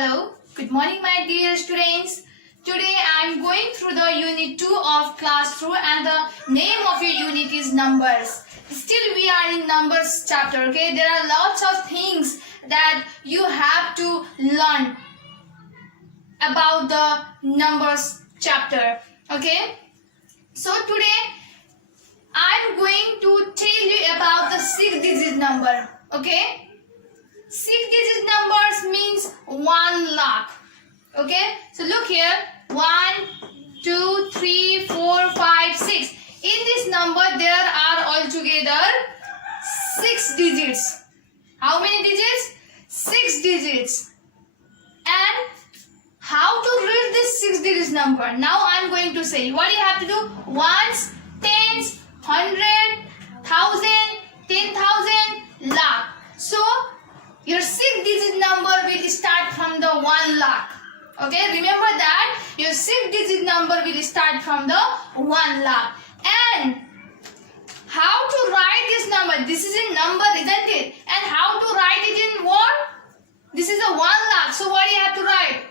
Hello, good morning my dear students. Today I am going through the unit 2 of class 2 and the name of your unit is numbers. Still we are in numbers chapter, okay? There are lots of things that you have to learn about the numbers chapter, okay? So today I am going to tell you about the 6-digit number, okay? 6-digit numbers means 1 lakh. Okay, so look here, 1, 2, 3, 4, 5, 6. In this number there are altogether 6 digits. How many digits? 6 digits. And how to read this 6 digits number? Now I am going to say what you have to do: ones, tens, 100, 1000, 10,000, lakh. So your 6-digit number will start from the 1 lakh. Okay, remember that your 6-digit number will start from the 1 lakh. And how to write this number? This is a number, isn't it? And how to write it in what? This is a 1 lakh. So what do you have to write?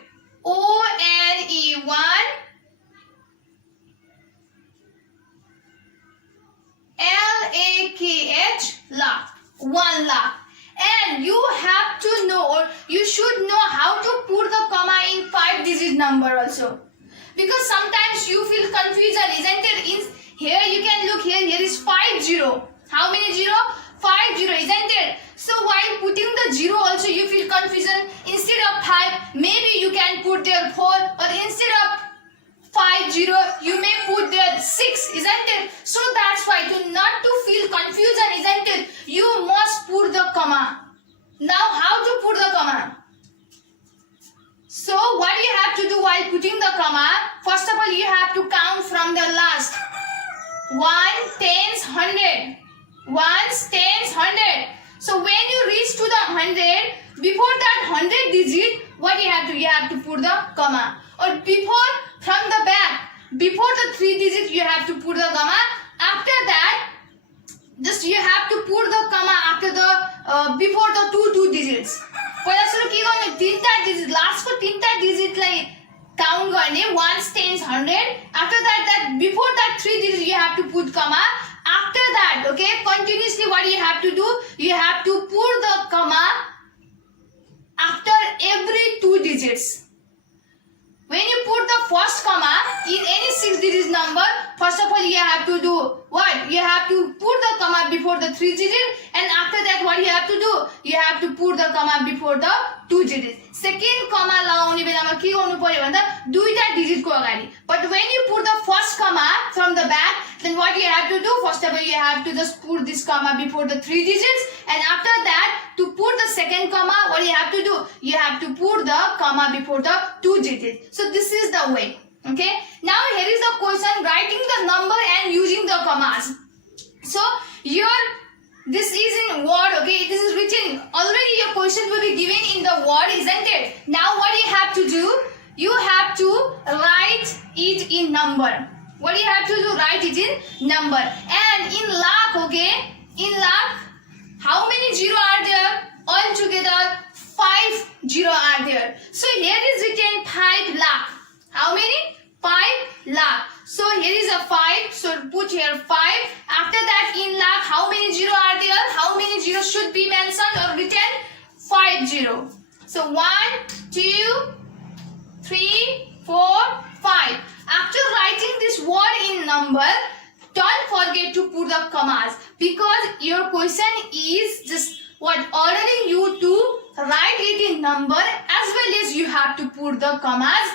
O-N-E 1 L-A-K-H lakh. 1 lakh. And you have to know, or you should know how to put the comma in 5-digit number also. Because sometimes you feel confusion, isn't it? Here you can look here is 50. How many 0? 50, isn't it? So while putting the 0 also you feel confusion. Instead of 5, maybe you can put there 4, or instead of 50, you may put there 6, isn't it? So that's why not to feel confusion, isn't it? You must put the comma. Now how to put the comma? So what you have to do while putting the comma? First of all, you have to count from the last. 1, tens, 100. 1s, tens, 100. So when you reach to the 100, before that 100 digit, what you have to? You have to put the comma. Or before, from the back, before the 3 digits, you have to put the comma. After that, just you have to put the comma after the before the two digits. पहिला के गर्ने 3टा digit, last को 3टा digit लाई count गर्ने 1s, 10s, 100. After that before that 3 digits you have to put comma. After that, okay, continuously what you have to do? You have to put the comma after every 2 digits. When you put the first comma in any 6-digit number, first of all you have to do what? You have to put the comma before the 3 digit, and after that what you have to do? You have to put the comma before the 2 digits. Second comma लगाउने बेलामा के गर्नु पर्यो भन्दा दुईटा digit को अगाडि. But when you put the first comma from the back, then what you have to do? First of all you have to just put this comma before the 3 digits, and after that to put the second comma, what you have to do? You have to put the comma before the 2 digits. So this is the way. Okay. Now here is the question: writing the number and using the commas. So here this is in word. Okay, this is written already. Your question will be given in the word, isn't it? Now what you have to do? You have to write it in number. What do you have to do? Write it in number. And in lakh, okay, in lakh, how many 0 are there? Altogether 5 0 are there. So here is written 5 lakh. How many? 5 lakh. So here is a 5. So put here 5. After that, in lakh, how many 0 are there? How many 0 should be mentioned or written? 5 0. So 1, 2, 3, 4, 5. After writing this word in number, don't forget to put the commas, because your question is just what? Ordering you to write it in number as well as you have to put the commas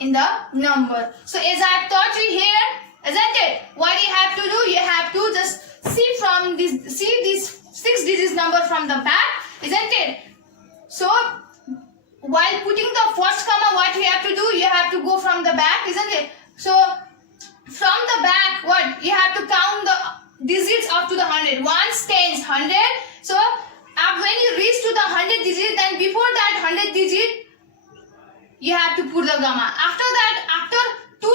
in the number. So as I have taught you here, isn't it? What you have to do? You have to just see this 6 digits number from the back, isn't it? So while putting the first comma, what you have to do? You have to go from the back, isn't it? So from the back, what? You have to count the digits up to the 100. 1s, 10s, 100. So when you reach to the 100 digit, then before that 100 digit, you have to put the comma. After that, after 2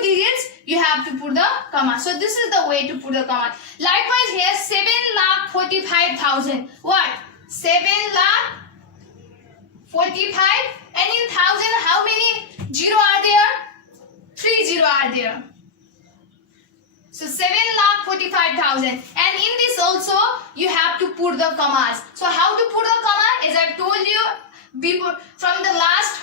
digits, you have to put the comma. So this is the way to put the comma. Likewise here, 7,45,000. What? 7,45,000. 45. And in 1000, how many 0 are there? 3 0 are there. So 7,45,000. And in this also you have to put the commas. So how to put the comma? As I told you before, from the last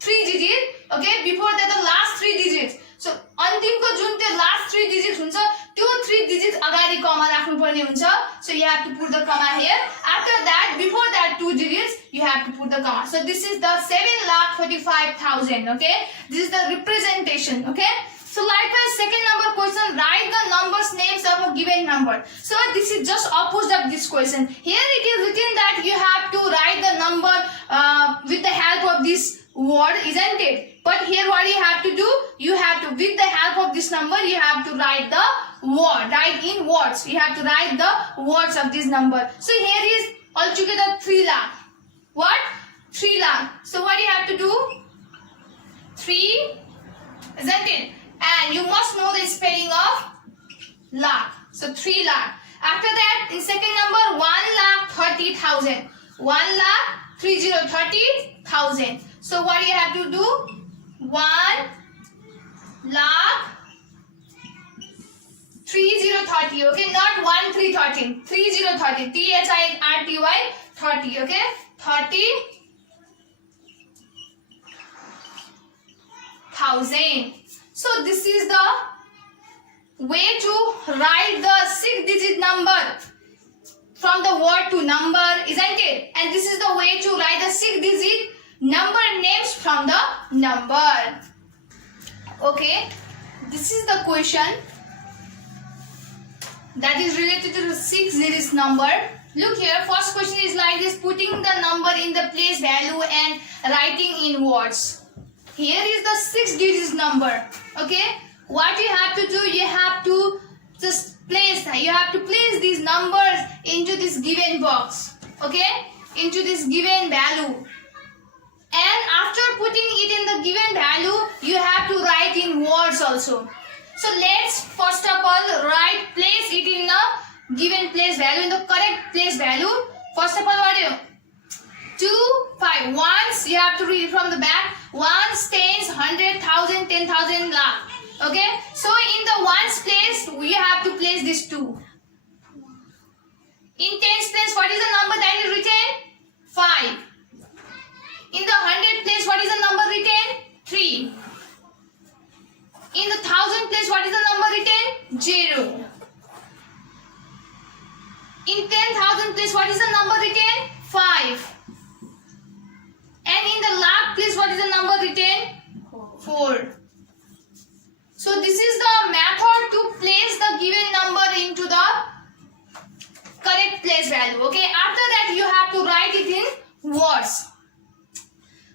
3 digits, okay, before that the last 3 digits. So अन्तिमको जुन त्यो last 3 digits हुन्छ त्यो 3 digits अगाडि comma राख्नु पर्ने हुन्छ. So you have to put the comma here. After that, before that 2 digits, you have to put the comma. So this is the 7,45,000. Okay, this is the representation. Okay. So likewise, second number question, write the numbers names of a given number. So this is just opposite of this question. Here it is written that you have to write the number with the help of this word, isn't it? But here what you have to do, you have to, with the help of this number, you have to write the word, write in words. You have to write the words of this number. So here is altogether 3 lakh. What? 3 lakh. So what you have to do? 3, isn't it? And you must know the spelling of lakh. So 3 lakh. After that, in second number, 1,30,000. 1,30,000. So what you have to do? 1,30,030. Okay, not 1,330. 3030. THIRTY 30. Okay, 30,000. So this is the way to write the 6-digit number from the word to number, isn't it? And this is the way to write the 6-digit number names from the number. Okay, this is the question that is related to the 6-digit number. Look here, first question is like this, putting the number in the place value and writing in words. Here is the 6-digit number. Okay, what you have to do, you have to just place these numbers into this given box. Okay, into this given value. And after putting it in the given value, you have to write in words also. So let's first of all place it in the given place value, in the correct place value. First of all, what do you? 2, 5. Ones, you have to read from the back. Ones, tens, 100,000, 10,000, lakh. Okay. So in the ones place, you have to place this 2. In tens place, what is the number that is written? 5. In the 100 place, what is the number written? 3. In the 1,000 place, what is the number written? 0. In 10,000 place, what is the number written? 5. And in the lakh place, what is the number written? 4. So this is the method to place the given number into the correct place value. Okay. After that, you have to write it in words.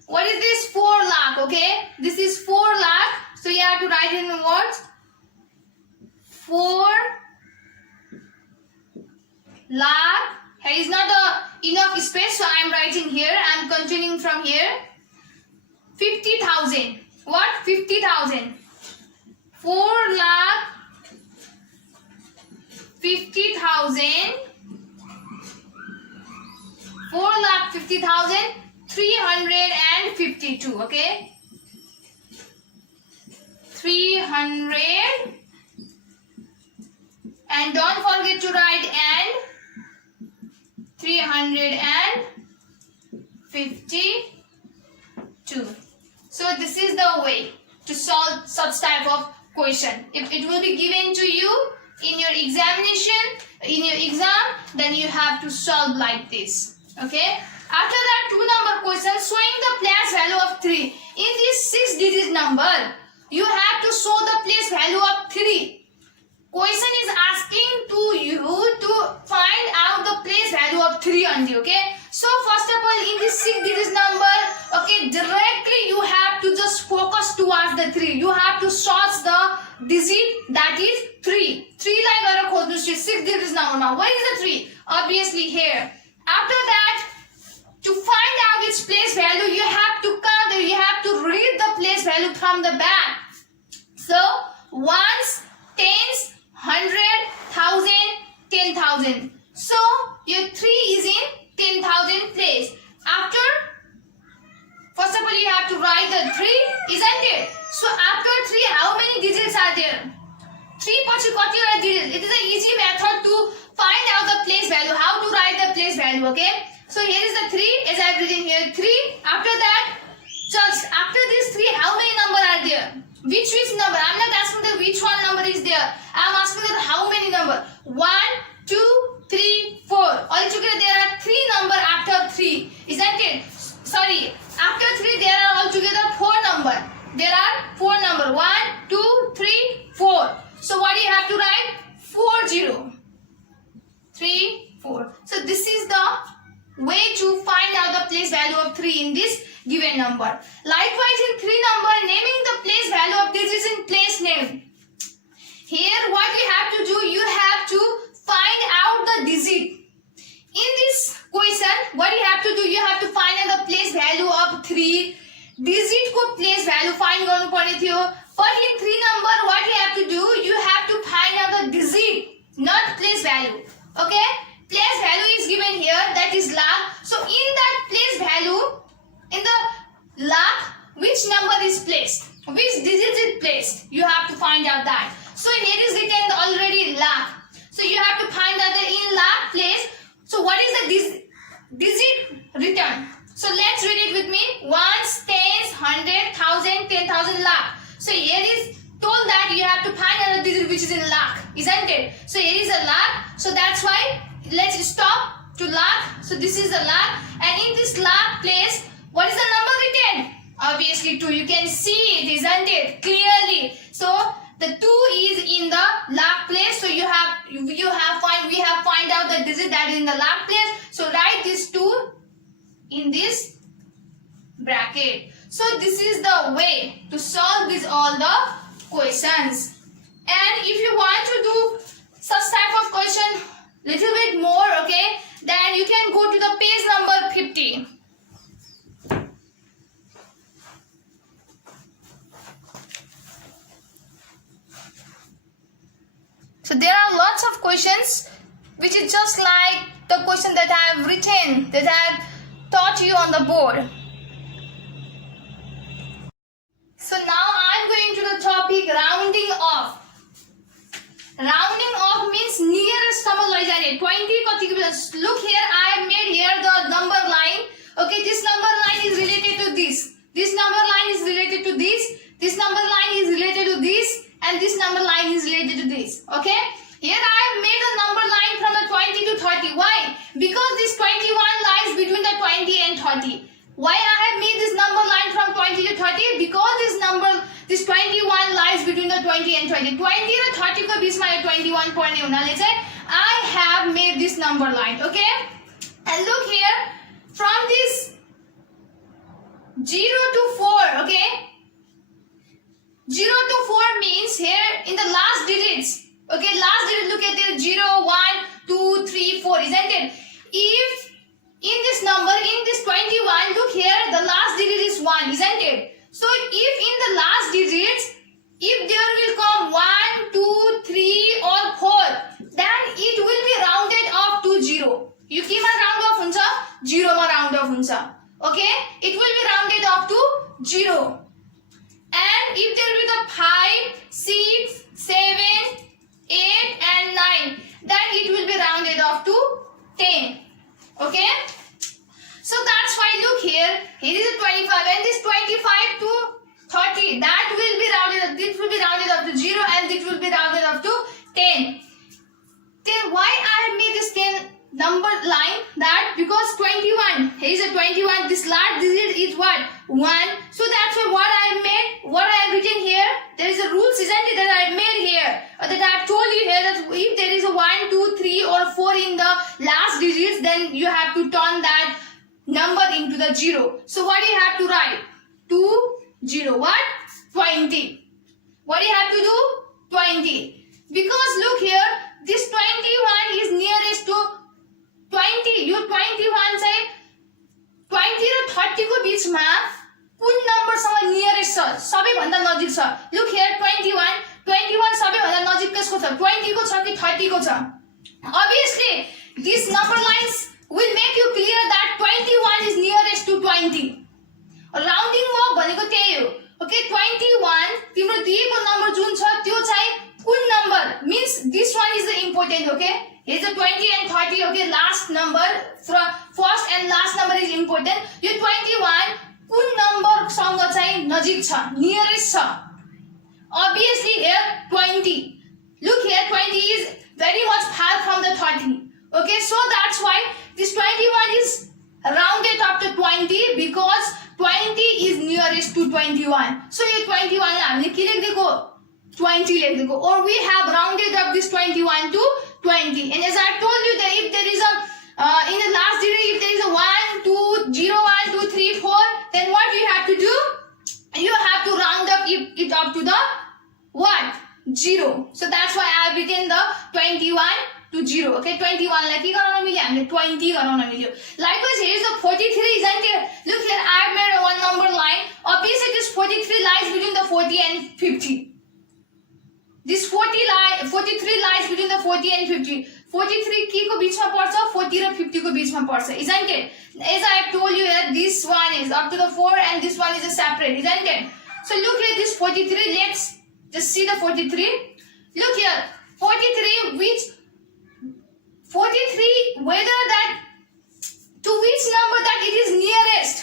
What is this? 4 lakh. Okay. This is 4 lakh. So you have to write it in words. 4 lakh. Here is not enough space, so I am writing here. I am continuing from here. 50,000. What? 50,000. 4 lakh 50,000. 4 lakh 50,000. 352. Okay. 300. And don't forget to write and. 352. So this is the way to solve such type of question. If it will be given to you in your examination, in your exam, then you have to solve like this. Okay. After that, 2 number question, showing the place value of 3. In this 6-digit number, you have to show the place value of 3. Question is asking to you to find out the place value of 3 only. Okay. So first of all, in this 6-digit number, okay, directly you have to just focus towards the 3. You have to search the digit that is 3. 3 like 6-digit number. Where is the 3? Obviously here. After that, to find out its place value, you have to count, you have to read the place value from the back. So ones, tens, 100,000, 10,000. So your 3 is in 10,000 place. After have to write the 3, isn't it? So after 3, how many digits are there? 3 पछि कतिवटा digits? It is an easy method to find out the place value. How to write the place value, okay? So here is the 3, as I have written here 3. After that, just after this 3, how many number are there? Which number? I am not asking that which one number is there. I am asking that how many number? 1, 2, 3, 4. Altogether there are 3 number after 3, isn't it? Sorry, after 3 there are altogether 4 number. There are 4 number. 1, 2, 3, 4. So what do you have to write? 40. 3, 4. So this is the way to find out the place value of 3 in this given number. Likewise in 3 number, naming the place value of this is in place name. Here what you have to do, you have to find out the digit. In this question, what you have to do, you have to find out the place value of 3. Digit ko place value find garnu parne थियो. But in 3 number, what you have to do, you have to find out the digit, not place value. Okay? Place value is given here, that is lakh. So in that place value, in the lakh, which number is placed? Which digit is placed? You have to find out that. So here is written already lakh. So you have to find out the in lakh place. So what is the digit written? So let's read it with me. Ones, tens, 100, 1000, 10,000, lakh. So here is told that you have to find out the digit which is in lakh, isn't it? So here is a lakh. So that's why let's stop to lakh. So this is a lakh, and in this lakh place, what is the number written? Obviously 2. You can see it, isn't it? Clearly. So the 2 is in the lakh place. So we have find out the digit that is in the lakh place. So write this 2 in this bracket. So this is the way to solve all the questions. And if you want to do such type of question little bit more, okay, then you can go to the page number 50. So there are lots of questions which is just like the question that I have written, that I have taught you on the board. So now I am going to the topic rounding off. Rounding off means nearest number line. 20 kati. Look here, I have made here the number line. Okay, this number line is related to this. This number line is related to this. This number line is related to this. And this number line is related to this. Okay? Here I have made a number line from the 20 to 30. Why? Because this 21 lies between the 20 and 30. Why I have made this number line from 20 to 30? Because this 21 lies between the 20 and 30. 20 and 30 ko बीचमा यो 21 पर्ने हुनाले चाहिँ I have made this number line. Okay? And look here, from this 0 to 4, okay? 0 to 4 means here in the last digits. Okay, last digit, look at it, 0, 1, 2, 3, 4, isn't it? If in this number, in this 21, look here, the last digit is 1, isn't it? So if in the last digits, if there will come 1, 2, 3 or 4, then it will be rounded off to 0. You keep a round off huncha, 0 ma round off huncha. Okay? It will be rounded off to 0. And if there will be the 5, 6, 7, 8 and 9, then it will be rounded off to 10. Okay? So that's why look here, here is a 25 and this 25 to 30, that will be rounded up, this will be rounded up to 0 and it will be rounded up to 10. Then why I have made this 10 number line? That because 21, here is a 21, this last digit is what? 1. So that's why what I have made, what I have written here, there is a rules, isn't it, that I have made here, that I have told you here that if there is a 1, 2, 3 or 4 in the last digits, then you have to turn that number into the 0. So what do you have to write? 2, 0. What? 20. What do you have to do? 20. Because look here, this 21 is nearest to 20. You 21 say 20 र 30 को बीचमा कुन number सँग nearest छ, सबैभन्दा नजिक छ. Look here, 21 सबैभन्दा नजिक कसको छ? 20 को छ कि 30 को छ? Obviously, these number lines will make you clear that 21 is nearest to 20. Rounding off important, okay? Here's the 20 and 30, okay? Last number, first and last number is important. Your 21, कुन number सँग चाहिँ नजिक छ, nearest छ. Obviously here 20. Look here, 20 is very much far from the 30. Okay, so that's why this 21 is rounded up to 20 because 20 is nearest to 21. So ये 21 हामीले के लेख्दिएको 20 लेख्दिएको, or we have rounded up this 21 to 20. And as I told you that if there is a in the last digit, if there is a 1, 2, 0, 1, 2, 3, 4, then what you have to do? You have to round up it up to the what? 0. So that's why I have written the 21 to 0. Okay, 21 like के गराउन मिल्यो हामीले 20 गराउन मिल्यो. Likewise, here is the 43, isn't it? Look here, I have made a one number line. Obviously, this 43 lies between the 40 and 50. This 43 lies between the 40 and 50. 43 के को बीचमा पर्छ, 40 र 50 को बीचमा पर्छ, isn't it? As I have told you that this one is up to the 4 and this one is a separate, isn't it? So look here, this 43. Let's just see the 43. Look here, 43. Whether that to which number that it is nearest.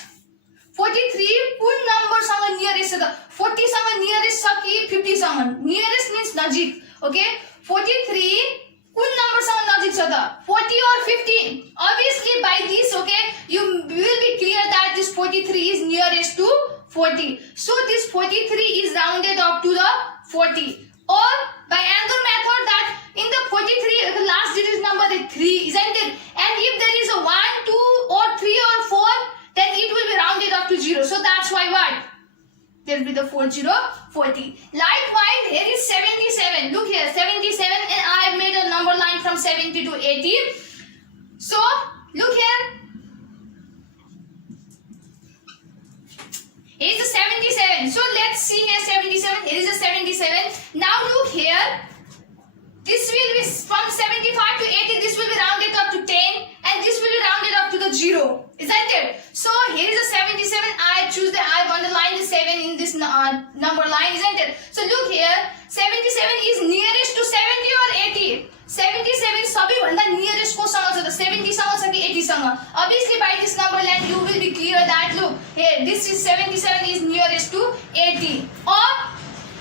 43 कुन number सँग nearest छ त? 40 सँग nearest छ कि 50 सँग? Nearest means नजिक, okay? 43 कुन number सँग नजिक छ त? 40 or 50? Obviously by this, okay, you will be clear that this 43 is nearest to 40. So this 43 is rounded up to the 40. Or by another method that in the 43 the last digit number is 3, isn't it? And if there is a 1, 2 or 3 or 4, then it will be rounded up to 0. So that's why what? There will be the 40, 40. Likewise, here is 77. Look here, 77, and I have made a number line from 70 to 80. So, look here. Here is a 77. So, let's see here 77. Here is a 77. Now, look here. This will be from 75 to 80. This will be rounded up to 10. And this will be rounded up to the 0. Isn't it? So, here is a 77. I have underlined the 7 in this number line. Isn't it? So, look here. 77 is nearest to 70 or 80. 77 सबैभन्दा nearest कोसँग छ त? 70 सँग छ कि 80 सँग? Obviously, by this number line, you will be clear that look here. This is 77 is nearest to 80. Or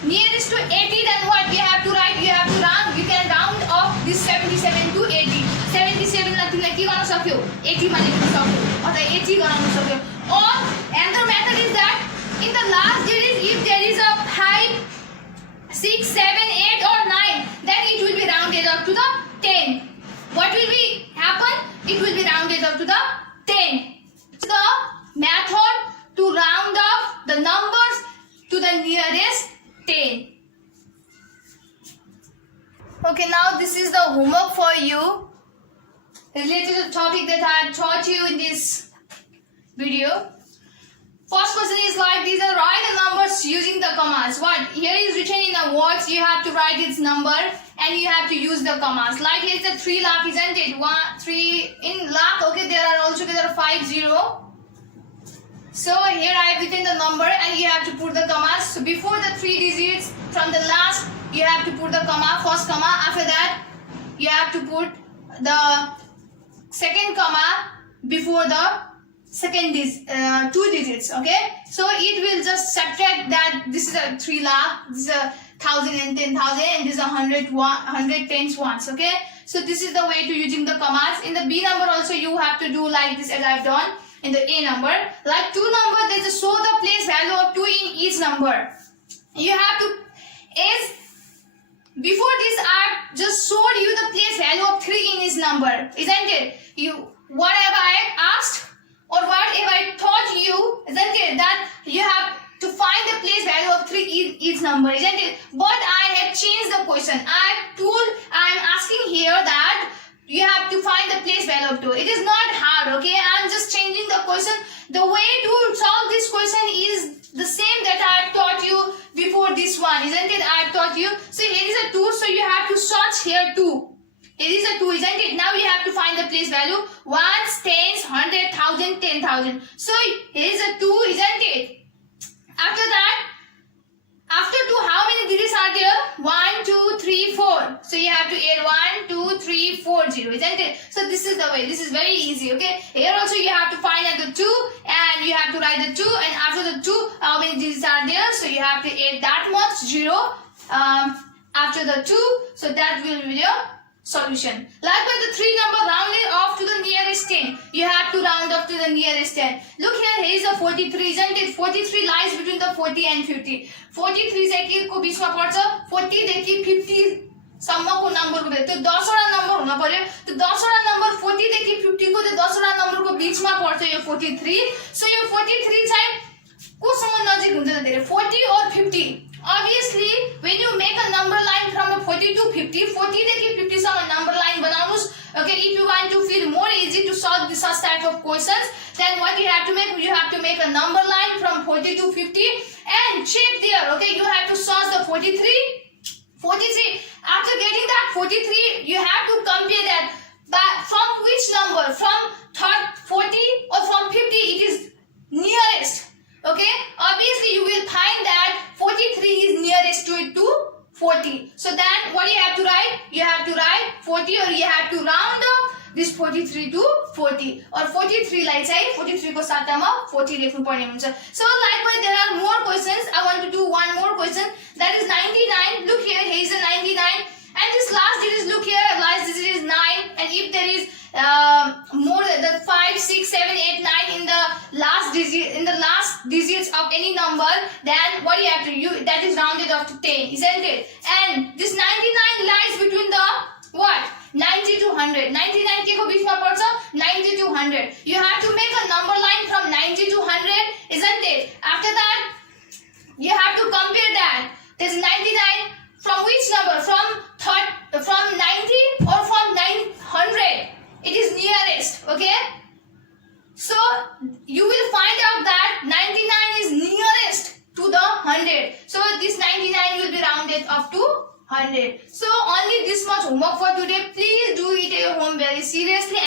nearest to 80, then what we have to write? You have to round. You can round off this 77 to 80. 77 लाई तिमीले के गर्न सक्यौ? 80 मा लेख्न सक्यौ अथवा 80 गराउन सक्यौ. Or another method is that in the last digit, if there is a 5, 6, 7, 8 or 9, then it will be rounded up to the 10. What will be happen? It will be rounded up to the 10. The method to round up the numbers to the nearest 10. Okay, now this is the homework for you related to the topic that I have taught you in this video. First question is like these are write the numbers using the commas. What here is written in the words, you have to write its number and you have to use the commas. Like here's the 3 lakh, isn't it? 3 in lakh. Okay, there are also together 5 0. So here I have written the number and you have to put the commas. So before the 3 digits from the last, you have to put the comma, first comma. After that, you have to put the second comma before the second 2 digits. Okay, so it will just subtract that. This is a 3 lakh, this is a 1000 and 10,000, and this is 100 tens ones. Okay, so this is the way to using the commas. In the B number also you have to do like this as I've done. In the A number, like 2 number, they just show the place value of 2 in each number. You have to, as before this, I just showed you the place value of 3 in each number, isn't it? Whatever I asked or whatever I taught you, isn't it? That you have to find the place value of 3 in each number, isn't it? But I have changed the question. I am asking here that you have to find the place value of 2. It is not hard, okay? I am just changing the question. The way to solve this question is the same that I have taught you before this one, isn't it? I have taught you. So here is a 2, so you have to search here 2. Here is a 2, isn't it? Now you have to find the place value. 1s, 10s, 100, 1000, 10,000. So here is a 2, isn't it? After that, after 2, how many digits are there? 1, 2, 3, 4. So you have to add 1, 2, 0, isn't it? So this is the way. This is very easy, okay? Here also you have to find out the 2 and you have to write the 2, and after the 2, how many digits are there? So you have to add that much 0 after the 2, so that will be your solution. Likewise, the 3 number rounded off to the nearest 10. You have to round up to the nearest 10. Look here, here is a 43, isn't it? 43 lies between the 40 and 50. 43 चाहिँ को बीचमा पर्छ 40 देखि 50 सम्मको नम्बरको बेला त्यो 10 वटा number हुन पर्यो त्यो 10 वटा नम्बर 40 देखि 50 को त्यो 10 वटा नम्बरको बीचमा पर्छ यो 43 सो यो 43 चाहिँ कोसँग नजिक हुन्छ त धेरै 40 और 50 obviously when you make a number line from a 40 to 50 40 देखि 50 सम्म number line बनाउनुस् okay if you want to feel more easy to solve this such type of questions then what you have to make a number line from 40 to 50 and check there okay you have to solve the 43 after getting that 43 you have to compare that but from which number from third 40 or from 50 it is nearest okay obviously you will find that 43 is nearest to it to 40 so then what you have to write 40 or you have to round up this 43 to 40 or 43 लाई चाहिँ 43 को साट्टामा 40 लेख्नु पर्ने हुन्छ so likewise there are more questions I want to do one more question that is 99 look here is a 99 and this last digit look here last digit is 9 and if there is more than the 5 6 7 8 9 in the last digits of any number then what you have to use that is rounded up to 10 isn't it and this 99 lies between the what 90 to 100 99 के को बीचमा पर्छ 90 to 100 you have to make a number line from 90 to 100 isn't it after that you have to compare that this 99 from which number from 90 or from 900 it is nearest okay so you will find out that 99 is nearest to the 100 so this 99 will be rounded up to 100 so only this much homework for today please do it at home very seriously